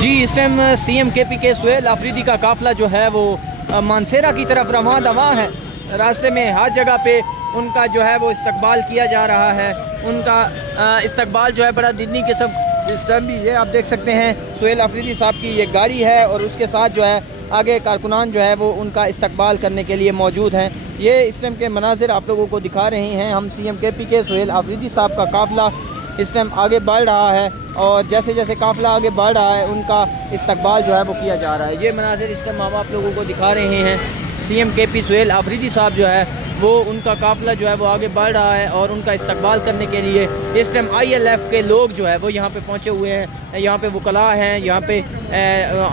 जी इस time CM KP के सुहेल आफरीदी का काफ़िला जो है वो मानसेरा की तरफ रवां दवां है। रास्ते में हर जगह पे उनका जो है वो इस्तकबाल किया जा रहा है। उनका इस्तकबाल जो है बड़ा दिनी किस्म। इस टाइम भी ये आप देख सकते हैं सुहेल आफरीदी साहब की ये गाड़ी है और उसके साथ जो है आगे कारकुनान जो है वो उनका इस्तकबाल करने के लिए मौजूद हैं। ये इस टाइम के मनाजिर आप लोगों को दिखा रहे हैं। हम CM KP के सुहेल आफरीदी साहब का काफ़िला इस टाइम आगे बढ़ रहा है और जैसे जैसे काफ़िला आगे बढ़ रहा है उनका इस्तकबाल जो है वो किया जा रहा है। ये मनाजिर इस टाइम हम आप लोगों को दिखा रहे हैं। CM KP सुहेल आफरीदी साहब जो है वो उनका काफ़िला जो है वो आगे बढ़ रहा है और उनका इस्तकबाल करने के लिए इस टाइम ILF के लोग जो है वो यहाँ पे पहुँचे हुए हैं। यहाँ पे वकला हैं, यहाँ पे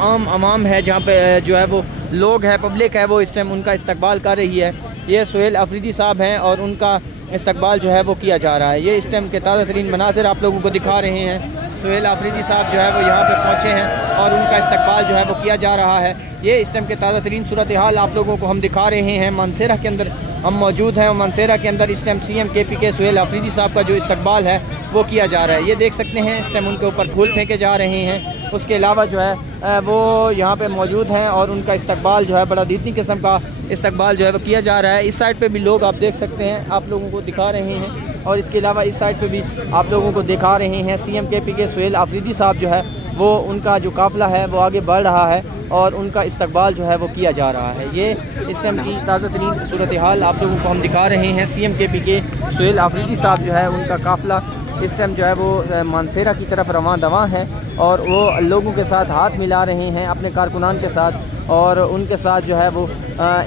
आम आवाम है, जहाँ पे जो है वो लोग हैं, पब्लिक है, वो इस टाइम उनका इस्तकबाल कर रही है। ये सुहेल आफरीदी साहब हैं और उनका इस्तकबाल जो है वो किया जा रहा है। ये इस टाइम के ताज़ा तरीन मनासिर आप लोगों को दिखा रहे हैं। सुहेल आफरीदी साहब जो है वो यहाँ पे पहुँचे हैं और उनका इस्तकबाल जो है वो किया जा रहा है। ये इस टाइम के ताज़ा तरीन सूरत हाल आप लोगों को हम दिखा रहे हैं। मानसेरा के अंदर हम मौजूद हैं और मानसेरा के अंदर इस टाइम CM KP के सुहेल आफरीदी साहब का जो इस्तकबाल है वो किया जा रहा है। ये देख सकते हैं इस टाइम उनके ऊपर फूल फेंके जा रहे हैं। उसके अलावा जो है वो यहाँ पे मौजूद हैं और उनका इस्तकबाल जो है बड़ा दीनी किस्म का इस्तकबाल जो है वो किया जा रहा है। इस साइड पे भी लोग आप देख सकते हैं, आप लोगों को दिखा रहे हैं और इसके अलावा इस साइड पे भी आप लोगों को दिखा रहे हैं। CM KP के सुहेल आफरीदी साहब जो है वो उनका जो काफ़िला है वो आगे बढ़ रहा है और उनका इस्तकबाल जो है वो किया जा रहा है। ये इस टाइम की ताज़ा तरीन सूरत हाल आप लोगों को हम दिखा रहे हैं। CM KP के सुहेल आफरीदी साहब जो है उनका काफ़िला इस टाइम जो है वो मानसेरा की तरफ रवां दवां है और वो लोगों के साथ हाथ मिला रहे हैं अपने कारकुनान के साथ और उनके साथ जो है वो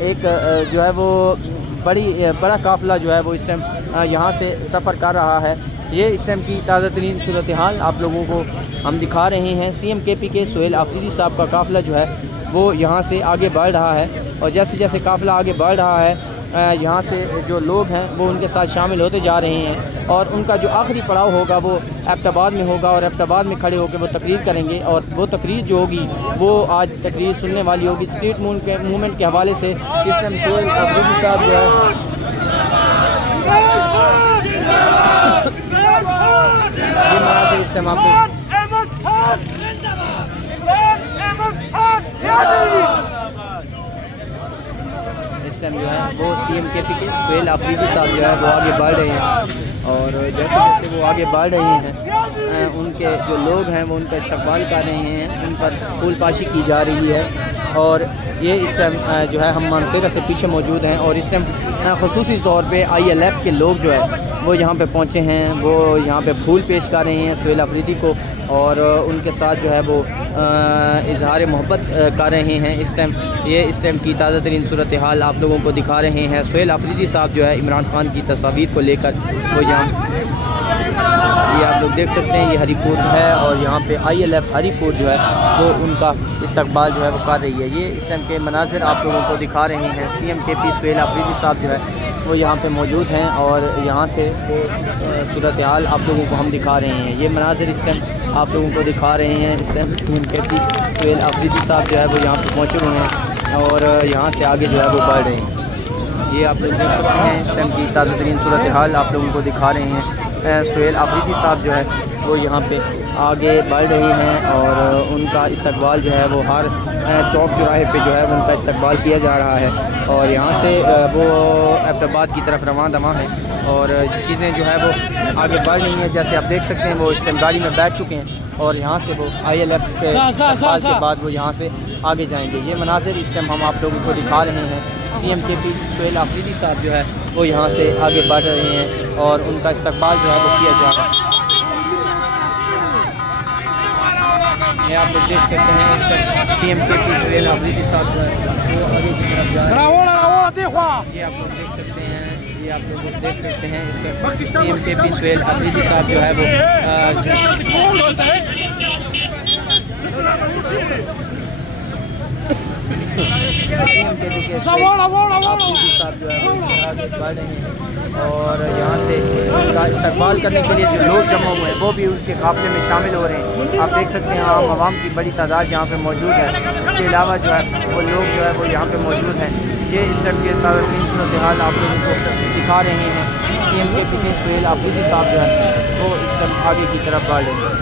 एक जो है वो बड़ा काफ़िला जो है वो इस टाइम यहाँ से सफ़र कर रहा है। ये इस टाइम की ताज़ा तरीन सूरत हाल आप लोगों को हम दिखा रहे हैं। CM KP के सुहेल आफरीदी साहब का काफ़िला जो है वो यहाँ से आगे बढ़ रहा है और जैसे जैसे काफ़िला आगे बढ़ रहा है यहाँ से जो लोग हैं वो उनके साथ शामिल होते जा रहे हैं और उनका जो आखिरी पड़ाव होगा वो एबटाबाद में होगा और एबटाबाद में खड़े होकर वो तकरीर करेंगे और वो तकरीर जो होगी वो आज तकरीर सुनने वाली होगी। स्ट्रीट मूवमेंट के हवाले से इस टाइम सुहेल आफरीदी साहब जो है ये मनाज़िर इस टाइम आपको इस टाइम जो है वो CM KP के सुहेल आफरीदी साहब जो है वो आगे बढ़ रहे हैं और जैसे जैसे वो आगे बढ़ रहे हैं उनके जो लोग हैं वो उनका इस्तकबाल कर रहे हैं, उन पर फूल पाशी की जा रही है। और ये इस टाइम जो है हम मानसेरा से पीछे मौजूद हैं और इस टाइम ख़ुसूसी तौर पे ILF के लोग जो है वो यहाँ पे पहुँचे हैं। वो यहाँ पे फूल पेश कर रहे हैं सुहेल आफरीदी को और उनके साथ जो है वो इजहार मोहब्बत कर रहे हैं। इस टाइम की ताज़ा तरीन सूरत हाल आप लोगों को दिखा रहे हैं। सुहेल आफरीदी साहब जो है इमरान खान की तस्वीर को लेकर वो यहाँ ये आप लोग देख सकते हैं ये हरीपुर है और यहाँ पे ILF हरीपुर जो है वो उनका इस्तकबाल जो है वो कर रही है। ये इस टाइम के मनाजिर आप लोगों को दिखा रहे हैं। CM KP सुहेल आफरीदी साहब जो है वो यहाँ पे मौजूद हैं और यहाँ से सूरत हाल आप लोगों को हम दिखा रहे हैं। ये मनाजिर इस टाइम आप लोगों को दिखा रहे हैं। इस time CM KP Suhail Afridi साहब जो है वो यहाँ पे पहुँचे हुए हैं और यहाँ से आगे जो है वो बढ़ रहे हैं। ये आप लोग देख सकते हैं इस टाइम की ताज़ा तरीन सूरत हाल आप लोगों को दिखा रहे हैं। सुहेल आफरीदी साहब जो है वो यहाँ पे आगे बढ़ रहे हैं और उनका इस्तकबाल जो है वो हर चौक चौराहे पे जो है वो उनका इस्तकबाल किया जा रहा है और यहाँ से वो एबटाबाद की तरफ रवां दवां है और चीज़ें जो है वो आगे बढ़ रही हैं। जैसे आप देख सकते हैं वो इस टाइम गाड़ी में बैठ चुके हैं और यहाँ से वो ILF के बाद वो यहाँ से आगे जाएंगे। ये मनासिर इस टाइम हम आप लोगों को दिखा रहे हैं। CM KP सुहेल आफरीदी साहब जो है वो यहाँ से आगे बढ़ रहे हैं और उनका इस्तकबाल जो है वो किया जा रहा है। ये आप लोग देख सकते हैं इस time CM KP Suhail Afridi साहब जो है वो आगे की तरफ जा रहे हैं। ये आप लोग देख सकते हैं, ये आप लोग देख सकते हैं इस time CM KP Suhail Afridi साहब जो है वो और यहाँ से उनका इस्तकबाल करने के लिए जो लोग जमा हुए हैं वो भी उनके काफ़िले में शामिल हो रहे हैं। आप देख सकते हैं आम आवाम की बड़ी तादाद यहाँ पे मौजूद है। इसके अलावा जो है वो लोग जो है वो यहाँ पे मौजूद हैं। ये इस तरह के सूरत हाल आप लोगों को दिखा रहे हैं। CM KP के सुहेल आफरीदी साहब जो है वो इस तरह आगे की तरफ बढ़ रहे हैं।